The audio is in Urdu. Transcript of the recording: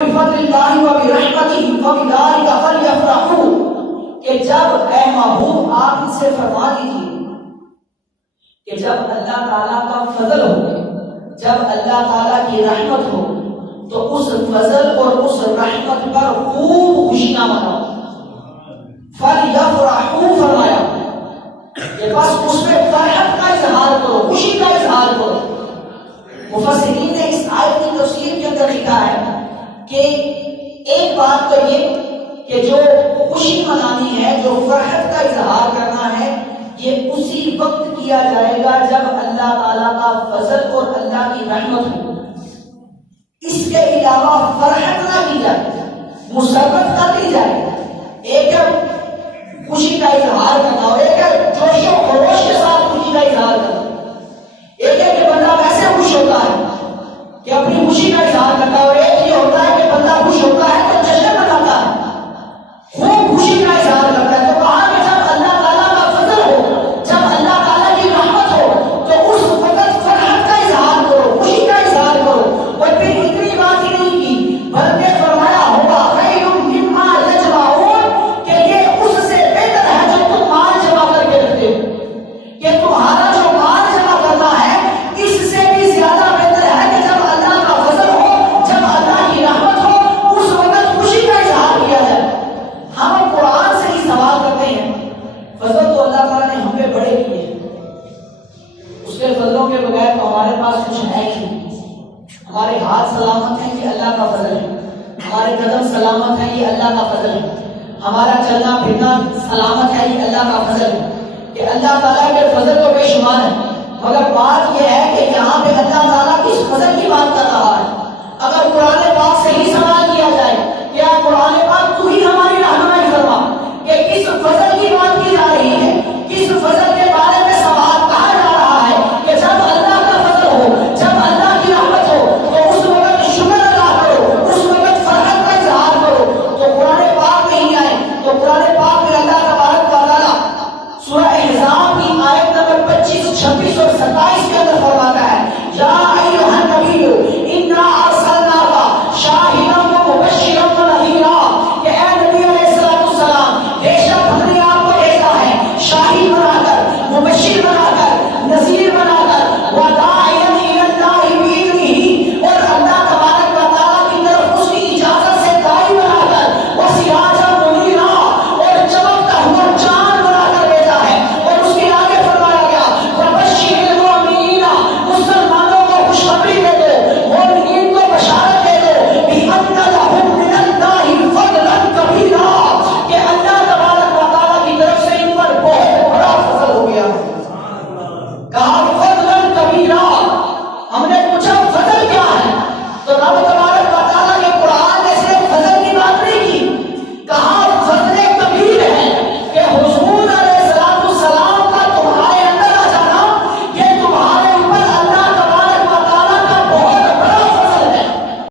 بفضل اللہ وبرحمتہ فبذلک فلیفرحوا، کہ جب اے محبوب آپ ان سے فرما دیجیے کہ جب اللہ تعالیٰ کا فضل ہو، جب اللہ تعالیٰ کی رحمت ہو تو اس فضل اور اس رحمت پر خوب خوشیاں مناؤ۔ فلیفرحوا فرمایا کہ بس اس میں فرحت کا اظہار کرو، خوشی کا اظہار کرو۔ مفسرین نے اس آیت کی تفسیر کے اندر لکھا ہے کہ ایک بات تو یہ کہ جو خوشی منانی ہے، جو فرحت کا اظہار کرنا ہے، یہ اسی وقت کیا جائے گا جب اللہ تعالیٰ کا فضل اور اللہ کی رحمت ہو۔ اس کے علاوہ فرحت نہ کی جائے، مسرت نہ کی جائے۔ ایک خوشی کا اظہار کرنا اور ایک جوش و خروش کے ساتھ خوشی کا اظہار کرنا۔ ایک ہے کہ بندہ ویسے خوش ہوتا ہے کہ اپنی خوشی کا اظہار کرتا ہے، اور ایک یہ ہوتا ہے کہ بندہ خوش ہوتا ہے تو جشن مناتا ہے، خوب خوشی کا اظہار کرتا ہے۔ تو کہا کہ جب اللہ تعالیٰ کا فضل ہو، جب اللہ تعالیٰ کی رحمت ہو تو اس وقت فرحت کا اظہار کرو، خوشی کا اظہار کرو۔ اور پھر اتنی بات ہی نہیں کی بلکہ فرمایا ہوگا خیر مما یجمعون، کہ یہ اس سے بہتر ہے جو تم مال جمع کر کے رکھتے ہو، کہ تمہارا جو مال جمع کرنا ہے اس سے بھی زیادہ بہتر ہے کہ جب اللہ کا فضل ہو، جب اللہ کی رحمت ہو، اس وقت خوشی کا اظہار کیا جائے۔ ہم قرآن سے ہی سوال کرتے ہیں، فضل تو اللہ تعالیٰ نے ہم پہ بڑے کیے ہیں، اس کے فضلوں کے بغیر تو ہمارے پاس کچھ ہے ہی نہیں۔ ہمارے ہاتھ سلامت ہیں، یہ اللہ کا فضل ہے۔ ہمارے قدم سلامت ہیں، یہ اللہ کا فضل ہے۔ ہمارا چلنا پھرنا سلامت ہے، یہ اللہ کا فضل ہے۔ کہ اللہ تعالیٰ کے فضل تو بے شمار ہے، مگر بات یہ ہے کہ یہاں پہ اللہ تعالیٰ کس فضل کی بات کر رہا ہے۔ اگر قرآن پاک سے ہی سوال